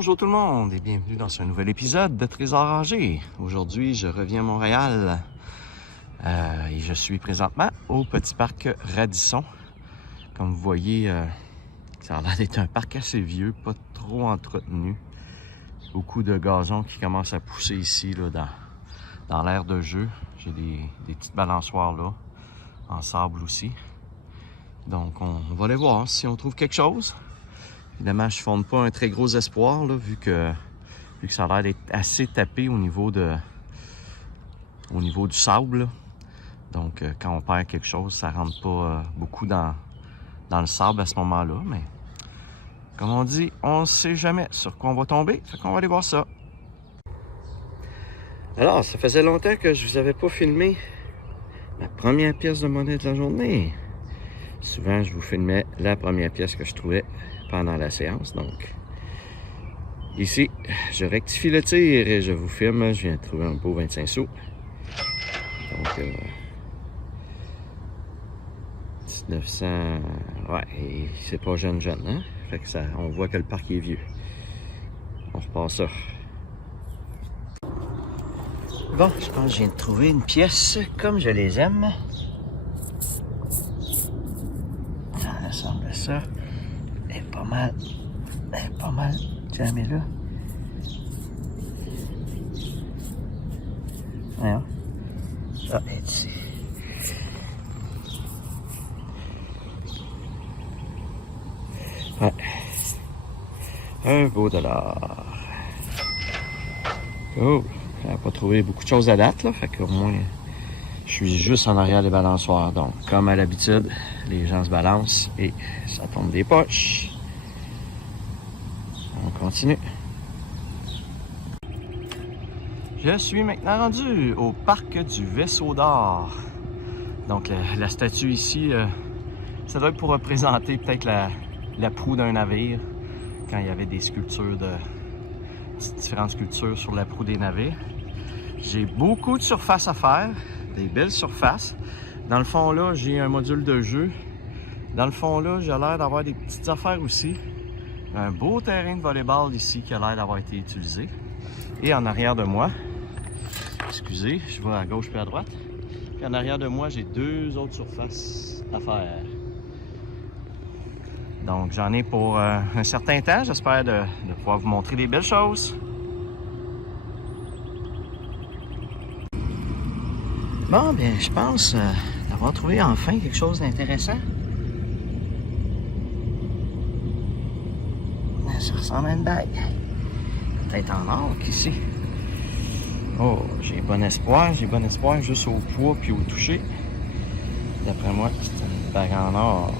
Bonjour tout le monde et bienvenue dans ce nouvel épisode de Trésor rangé. Aujourd'hui, je reviens à Montréal et je suis présentement au petit parc Radisson. Comme vous voyez, ça a l'air d'être un parc assez vieux, pas trop entretenu. Beaucoup de gazon qui commence à pousser ici là, dans l'aire de jeu. J'ai des petites balançoires là, en sable aussi. Donc on va aller voir si on trouve quelque chose. Évidemment, je ne fonde pas un très gros espoir, là, vu que ça a l'air d'être assez tapé au niveau du sable. Là. Donc, quand on perd quelque chose, ça ne rentre pas beaucoup dans le sable à ce moment-là. Mais, comme on dit, on ne sait jamais sur quoi on va tomber. Fait qu'on va aller voir ça. Alors, ça faisait longtemps que je ne vous avais pas filmé ma première pièce de monnaie de la journée. Souvent, je vous filmais la première pièce que je trouvais pendant la séance. Donc, ici, je rectifie le tir et je vous filme. Je viens de trouver un beau 25 sous. Donc, 1900... Ouais, c'est pas jeune, hein? Fait que ça, on voit que le parc est vieux. On repart ça. Bon, je pense que je viens de trouver une pièce comme je les aime. Ça ressemble à ça. Elle est pas mal. Elle est pas mal. Jamais là. Voyons. Ah, elle est ici. Ouais. Un beau dollar. Oh, elle n'a pas trouvé beaucoup de choses à date, là. Fait qu'au moins, je suis juste en arrière des balançoires. Donc, comme à l'habitude, les gens se balancent et ça tombe des poches. On continue. Je suis maintenant rendu au parc du Vaisseau d'or. Donc, la statue ici, ça doit être pour représenter peut-être la proue d'un navire. Quand il y avait des sculptures différentes sculptures sur la proue des navires. J'ai beaucoup de surface à faire, des belles surfaces. Dans le fond là, j'ai un module de jeu. Dans le fond là, j'ai l'air d'avoir des petites affaires aussi. Un beau terrain de volleyball ici qui a l'air d'avoir été utilisé. Et en arrière de moi, excusez, je vais à gauche puis à droite. Et en arrière de moi, j'ai deux autres surfaces à faire. Donc j'en ai pour un certain temps. J'espère de pouvoir vous montrer des belles choses. Bon, bien, je pense d'avoir trouvé enfin quelque chose d'intéressant. Ça ressemble à une bague. Peut-être en or qu'ici. Oh, j'ai bon espoir juste au poids puis au toucher. D'après moi, c'est une bague en or.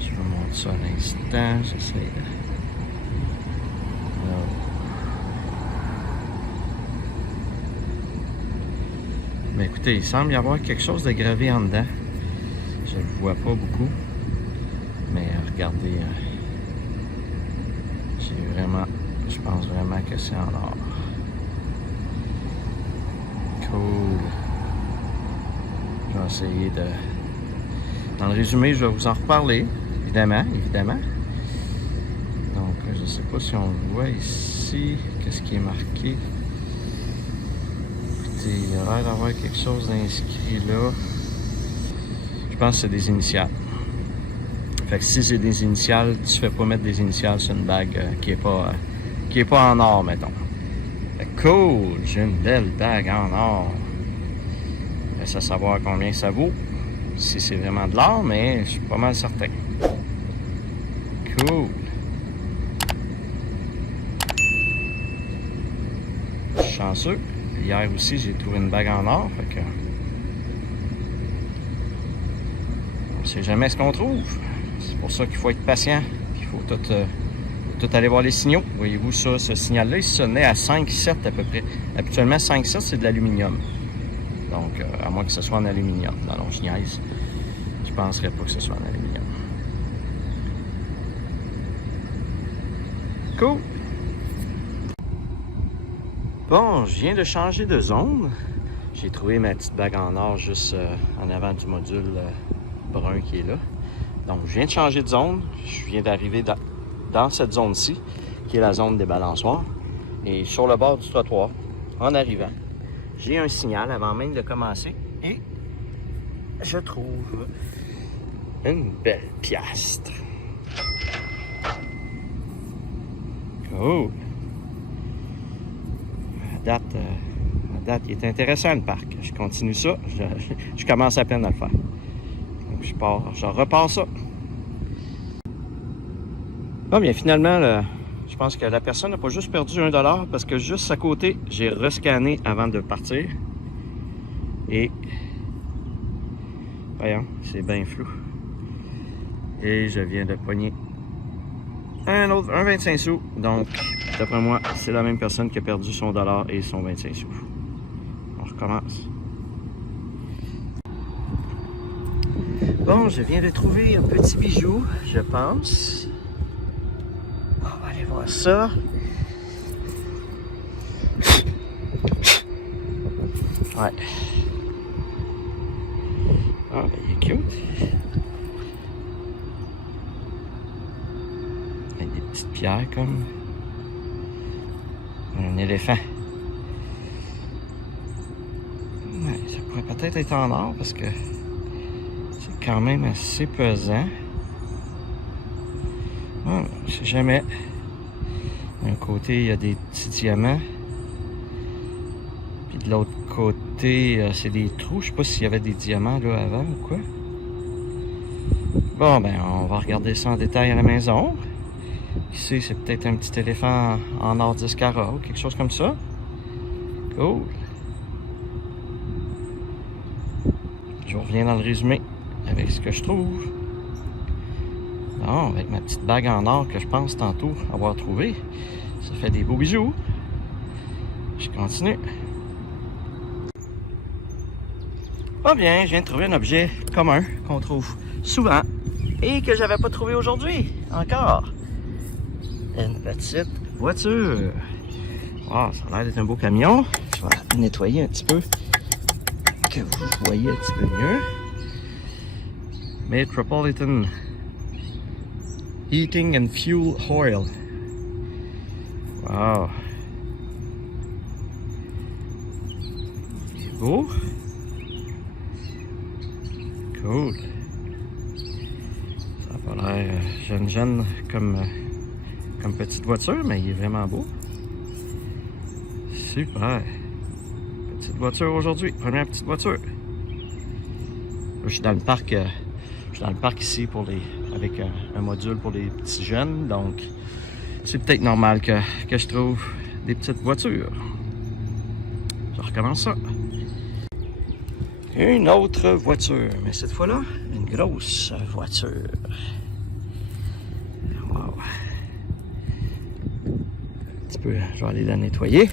Je vous montre ça à l'instant. J'essaie de... Oh. Mais écoutez, il semble y avoir quelque chose de gravé en dedans. Je ne le vois pas beaucoup. Mais regardez, je pense vraiment que c'est en or. Cool. Je vais essayer de... Dans le résumé, je vais vous en reparler, évidemment. Donc, je ne sais pas si on le voit ici. Qu'est-ce qui est marqué? Écoutez, il y a l'air d'avoir quelque chose d'inscrit là. Je pense que c'est des initiales. Fait que si c'est des initiales, tu fais pas mettre des initiales sur une bague qui est pas en or, mettons. Fait que cool! J'ai une belle bague en or. Reste à savoir combien ça vaut. Si c'est vraiment de l'or, mais je suis pas mal certain. Cool! Je suis chanceux. Hier aussi, j'ai trouvé une bague en or. Fait que... on sait jamais ce qu'on trouve. C'est pour ça qu'il faut être patient. Il faut tout aller voir les signaux. Voyez-vous ça, ce signal-là, il se tenait à 5,7 à peu près. Habituellement, 5,7, c'est de l'aluminium. Donc, à moins que ce soit en aluminium. Non, je niaise. Je penserais pas que ce soit en aluminium. Cool! Bon, je viens de changer de zone. J'ai trouvé ma petite bague en or juste en avant du module brun qui est là. Donc, je viens de changer de zone. Je viens d'arriver dans cette zone-ci. qui est la zone des balançoires. Et sur le bord du trottoir, en arrivant, j'ai un signal avant même de commencer. Et je trouve une belle piastre. Cool. À date, il est intéressant le parc. Je continue ça. Je commence à peine à le faire. Donc je repars ça. Bon, bien finalement, je pense que la personne n'a pas juste perdu $1 parce que juste à côté, j'ai rescanné avant de partir. Et voyons, c'est bien flou. Et je viens de pogner un 25 sous. Donc, d'après moi, c'est la même personne qui a perdu son $1 et son 25 sous. On recommence. Bon, je viens de trouver un petit bijou, je pense. On va aller voir ça. Ouais. Ah, ben, il est cute. Avec des petites pierres comme un éléphant. Ouais, ça pourrait peut-être être en or parce que c'est quand même assez pesant. Ah, je sais jamais. D'un côté, il y a des petits diamants. Puis de l'autre côté, c'est des trous. Je sais pas s'il y avait des diamants là avant ou quoi. Bon, ben, on va regarder ça en détail à la maison. Ici, c'est peut-être un petit éléphant en or 10 carats ou quelque chose comme ça. Cool. Je reviens dans le résumé avec ce que je trouve. Bon, avec ma petite bague en or que je pense tantôt avoir trouvé. Ça fait des beaux bijoux. Je continue. Ah bien, je viens de trouver un objet commun qu'on trouve souvent et que j'avais pas trouvé aujourd'hui encore. Une petite voiture. Wow, ça a l'air d'être un beau camion. Je vais la nettoyer un petit peu, que vous voyez un petit peu mieux. Metropolitan Heating and Fuel Oil. Wow. C'est beau. Cool. Ça a pas l'air jeune comme petite voiture, mais il est vraiment beau. Super. Petite voiture aujourd'hui. Première petite voiture. Là, je suis dans le parc. Je suis dans le parc ici avec un module pour les petits jeunes. Donc, c'est peut-être normal que je trouve des petites voitures. Je recommence ça. Une autre voiture, mais cette fois-là, une grosse voiture. Wow. Un petit peu, je vais aller la nettoyer.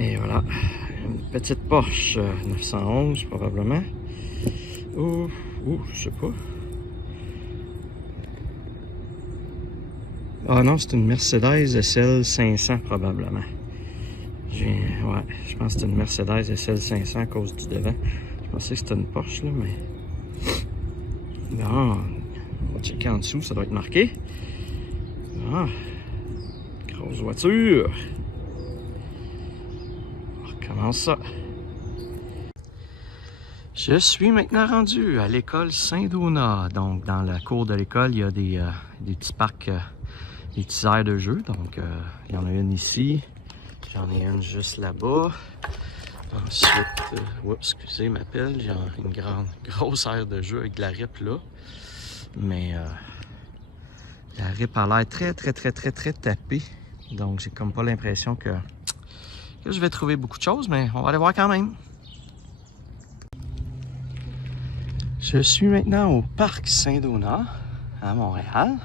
Et voilà, une petite Porsche 911 probablement. Ou je sais pas. Ah non, c'est une Mercedes SL 500 probablement. Ouais, je pense que c'est une Mercedes SL 500 à cause du devant. Je pensais que c'était une Porsche là, mais... Non, on va checker en dessous, ça doit être marqué. Ah, grosse voiture. On recommence ça. Je suis maintenant rendu à l'école Saint-Donat. Donc, dans la cour de l'école, il y a des petits parcs, des petits aires de jeu. Donc, il y en a une ici. J'en ai une juste là-bas. Ensuite, excusez ma pelle, j'ai une grosse aire de jeu avec de la rip là. Mais la rip a l'air très tapée. Donc, j'ai comme pas l'impression que je vais trouver beaucoup de choses, mais on va aller voir quand même. Je suis maintenant au parc Saint-Donat à Montréal.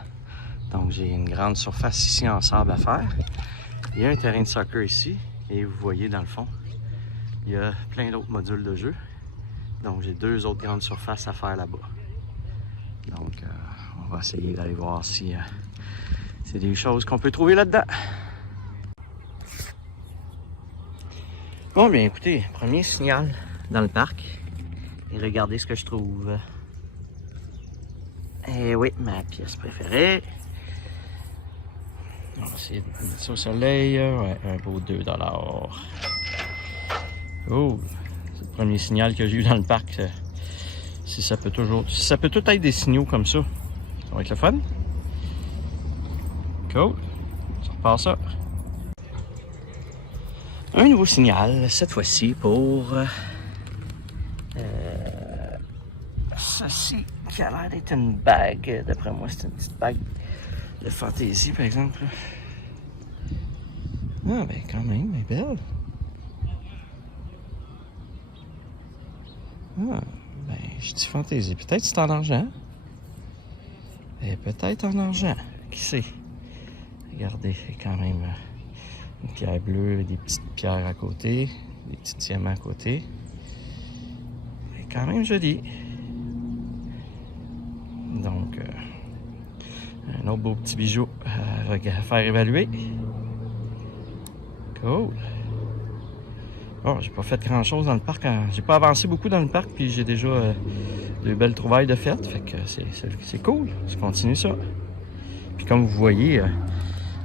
Donc j'ai une grande surface ici en sable à faire. Il y a un terrain de soccer ici et vous voyez dans le fond, il y a plein d'autres modules de jeu. Donc j'ai deux autres grandes surfaces à faire là-bas. Donc on va essayer d'aller voir si c'est des choses qu'on peut trouver là-dedans. Bon bien écoutez, premier signal dans le parc. Et regardez ce que je trouve. Eh oui, ma pièce préférée. On va essayer de mettre ça au soleil. Ouais, un beau 2 $. Oh, c'est le premier signal que j'ai eu dans le parc. Si ça peut tout être des signaux comme ça, ça va être le fun. Cool. Ça repart ça. Un nouveau signal, cette fois-ci pour ceci qui a l'air d'être une bague. D'après moi, c'est une petite bague de fantaisie, par exemple. Ah, ben quand même, elle est belle. Ah, ben, je dis fantaisie. Peut-être que c'est en argent. Et peut-être en argent. Qui sait? Regardez, il y a quand même une pierre bleue, des petites pierres à côté, des petits diamants à côté. C'est quand même joli. Donc, un autre beau petit bijou à faire évaluer. Cool. Bon, j'ai pas fait grand chose dans le parc. J'ai pas avancé beaucoup dans le parc, puis j'ai déjà de belles trouvailles de fête. Fait que c'est cool. Je continue ça. Puis comme vous voyez,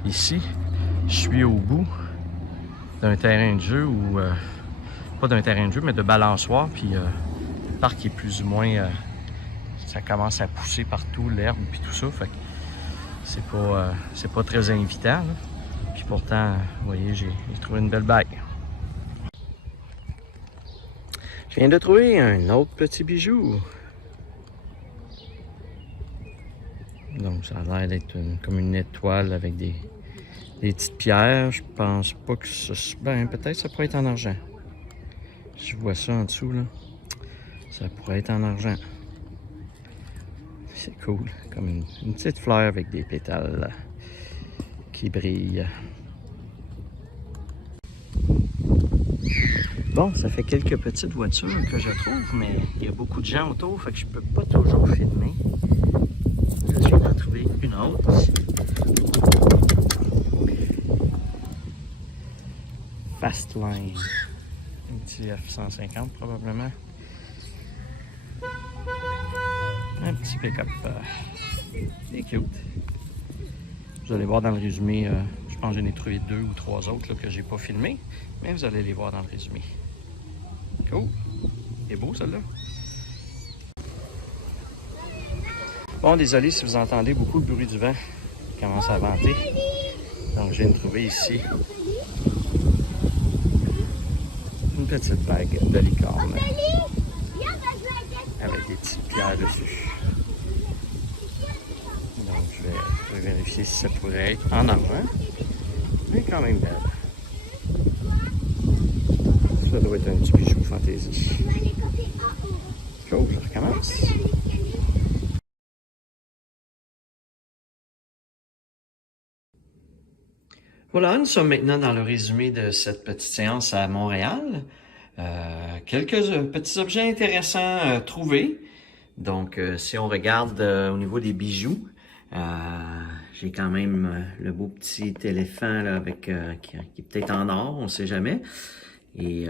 ici, je suis au bout d'un terrain de jeu ou pas d'un terrain de jeu, mais de balançoire. Puis le parc est plus ou moins. Ça commence à pousser partout, l'herbe puis tout ça. Fait que c'est pas très invitant. Là. Puis pourtant, vous voyez, j'ai trouvé une belle bague. Je viens de trouver un autre petit bijou. Donc ça a l'air d'être comme une étoile avec des petites pierres. Je pense pas que ça... Ben peut-être ça pourrait être en argent. Je vois ça en dessous là. Ça pourrait être en argent. C'est cool. Comme une petite fleur avec des pétales qui brillent. Bon, ça fait quelques petites voitures que je trouve, mais il y a beaucoup de gens autour, fait que je peux pas toujours filmer. Je viens d'en trouver une autre. Fastline. Un petit F-150 probablement. Un petit pick-up. C'est cute. Vous allez voir dans le résumé, je pense que j'en ai trouvé 2 ou 3 autres là, que j'ai pas filmé, mais vous allez les voir dans le résumé. Cool. C'est beau celle-là. Bon, désolé si vous entendez beaucoup le bruit du vent qui commence à venter. Donc, je viens de trouver ici une petite bague de licorne avec des petites pierres dessus. Donc, je vais vérifier si ça pourrait être en argent, mais quand même belle. Ça doit être un petit bijou fantaisie. Cool, ça recommence. Voilà, nous sommes maintenant dans le résumé de cette petite séance à Montréal. Quelques petits objets intéressants trouvés. Donc, si on regarde au niveau des bijoux, j'ai quand même le beau petit éléphant là, avec, qui est peut-être en or, on ne sait jamais. Et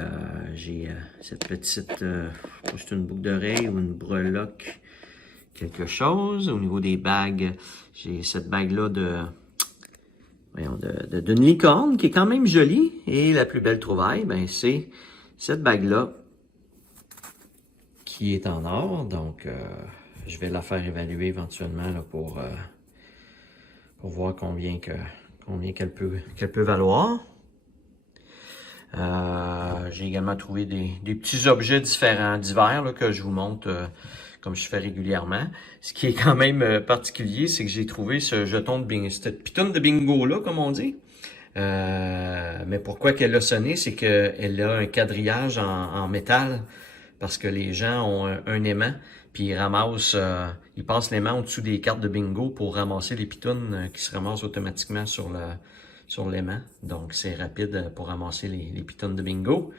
j'ai cette petite, c'est une boucle d'oreille ou une breloque, quelque chose. Au niveau des bagues, j'ai cette bague-là d'une licorne qui est quand même jolie. Et la plus belle trouvaille, ben, c'est cette bague-là qui est en or. Donc, je vais la faire évaluer éventuellement là, pour voir combien qu'elle peut valoir. J'ai également trouvé des petits objets différents, divers, là, que je vous montre comme je fais régulièrement. Ce qui est quand même particulier, c'est que j'ai trouvé ce jeton de bingo, cette pitoune de bingo-là, comme on dit. Mais pourquoi qu'elle a sonné, c'est qu'elle a un quadrillage en métal, parce que les gens ont un aimant, puis ils ramassent, ils passent l'aimant au-dessous des cartes de bingo pour ramasser les pitounes qui se ramassent automatiquement sur l'aimant. Donc, c'est rapide pour ramasser les pitounes de bingo.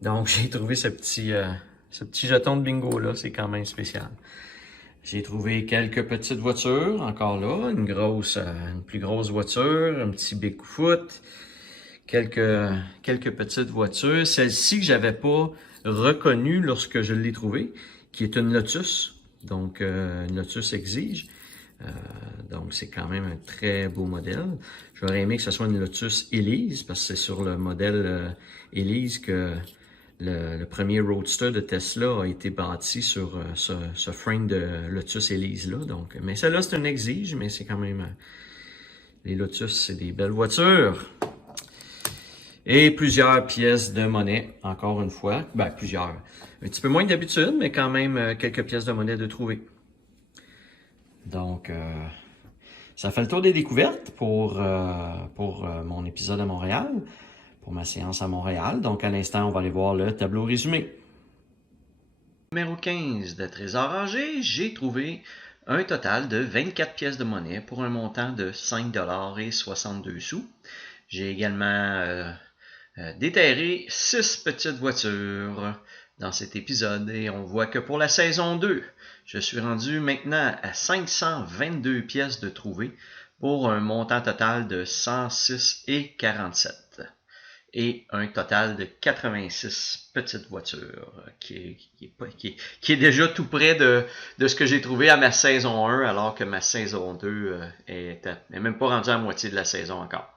Donc j'ai trouvé ce petit jeton de bingo-là. C'est quand même spécial. J'ai trouvé quelques petites voitures, encore là. Une plus grosse voiture, un petit Bigfoot, quelques petites voitures. Celle-ci que j'avais pas reconnue lorsque je l'ai trouvée, qui est une Lotus. Donc, une Lotus Exige. Donc, c'est quand même un très beau modèle. J'aurais aimé que ce soit une Lotus Elise, parce que c'est sur le modèle Elise que le premier Roadster de Tesla a été bâti sur ce frame de Lotus Elise-là. Donc, mais celle-là, c'est une Exige, mais c'est quand même... les Lotus, c'est des belles voitures. Et plusieurs pièces de monnaie, encore une fois. Ben, plusieurs. Un petit peu moins que d'habitude, mais quand même quelques pièces de monnaie de trouver. Donc, ça fait le tour des découvertes pour mon épisode à Montréal, pour ma séance à Montréal. Donc, à l'instant, on va aller voir le tableau résumé. Numéro 15 de Trésor Rangé, j'ai trouvé un total de 24 pièces de monnaie pour un montant de 5,62 $. J'ai également déterré 6 petites voitures dans cet épisode et on voit que pour la saison 2, je suis rendu maintenant à 522 pièces de trouvées pour un montant total de 106,47 $ et un total de 86 petites voitures qui est déjà tout près de ce que j'ai trouvé à ma saison 1 alors que ma saison 2 est même pas rendue à moitié de la saison encore.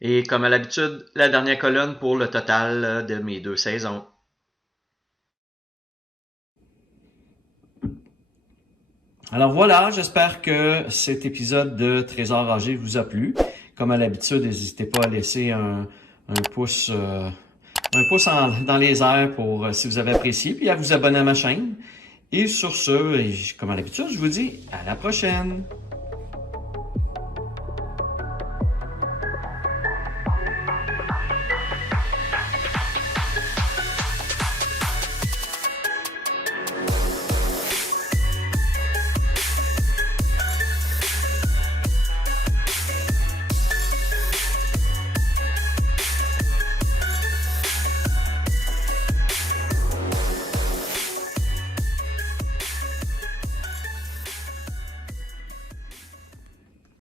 Et comme à l'habitude, la dernière colonne pour le total de mes 2 saisons. Alors voilà, j'espère que cet épisode de Trésor Rangé vous a plu. Comme à l'habitude, n'hésitez pas à laisser un pouce, dans les airs pour si vous avez apprécié, puis à vous abonner à ma chaîne. Et sur ce, comme à l'habitude, je vous dis à la prochaine!